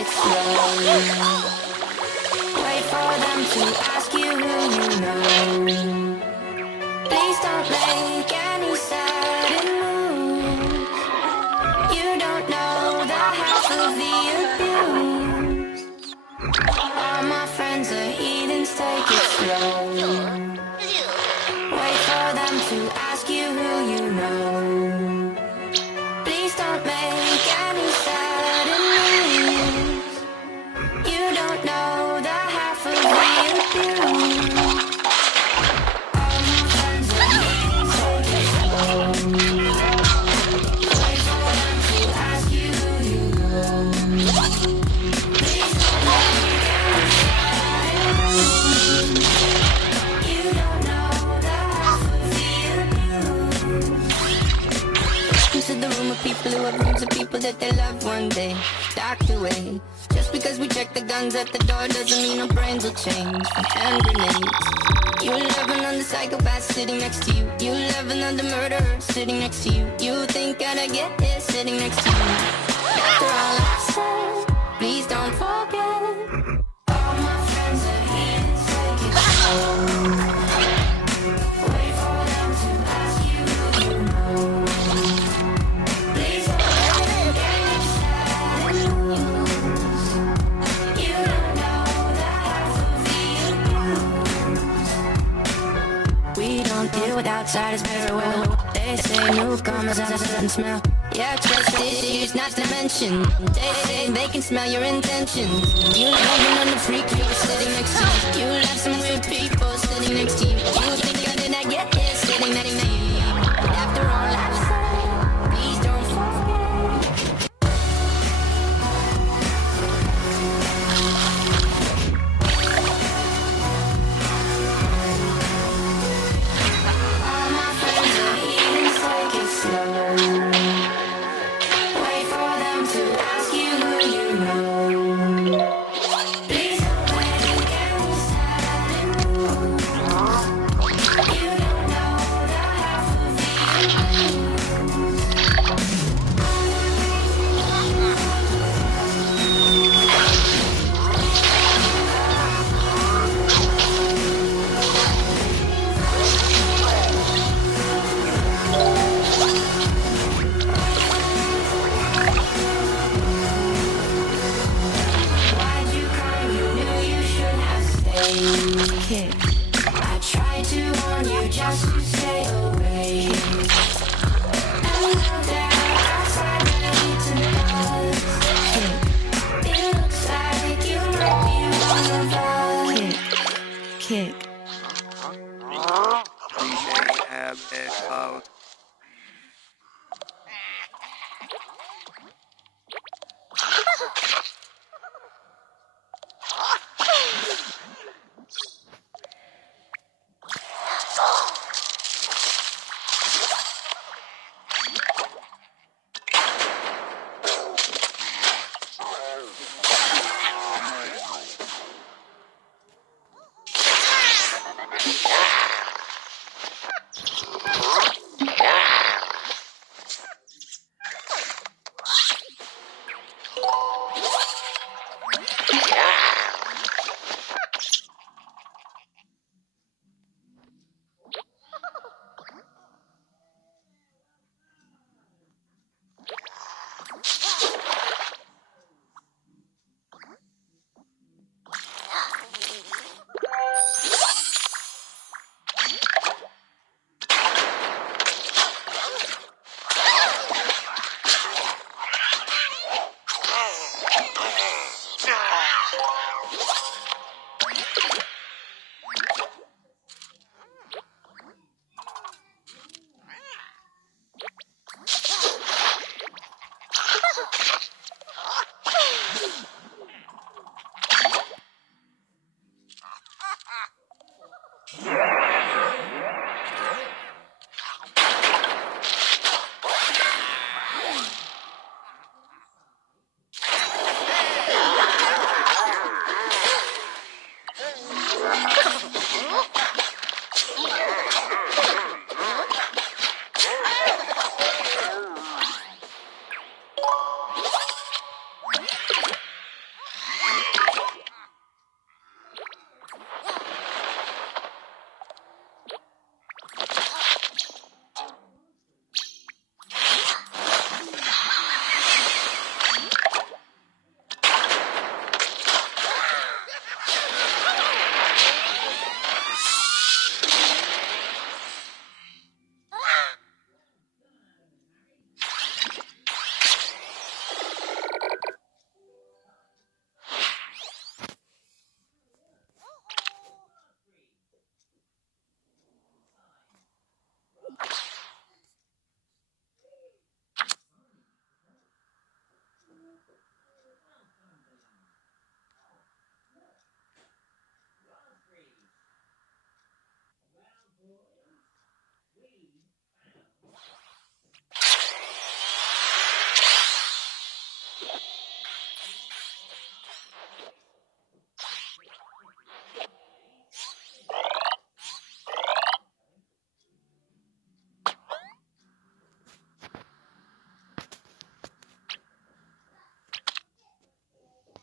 it slow. Wait for them to ask you who you know. Please don't make any sudden moves. You don't know the half of the abuse. All my friends are heathens, take it slow. Wait for them to ask you who you know. Please don't make any sudden moves. You don't know the half of the abuse. All my friends are heathens, take it slow. Wait for them to ask you who you know. Please don't make any sudden moves. You don't know the half of the abuse. Into the room of people who have rooms of people that they love one day docked away. Just because we check the guns at the door doesn't mean our brains will change from hand grenades. You love another psychopath sitting next to you. You love another murderer sitting next to you. You think I'd get here sitting next to you. After all I've said, please don't forget. All my friends are here to take it slow. Wait for them to ask you who you know. Please don't make any sudden moves. You don't know the half of the abuse. We don't deal with outsiders very well. They say newcomers have a certain smell. Yeah, trust issues not to mention. They say they can smell your intentions. You love another freak who's sitting next to you. You love some weird people sitting next to you. You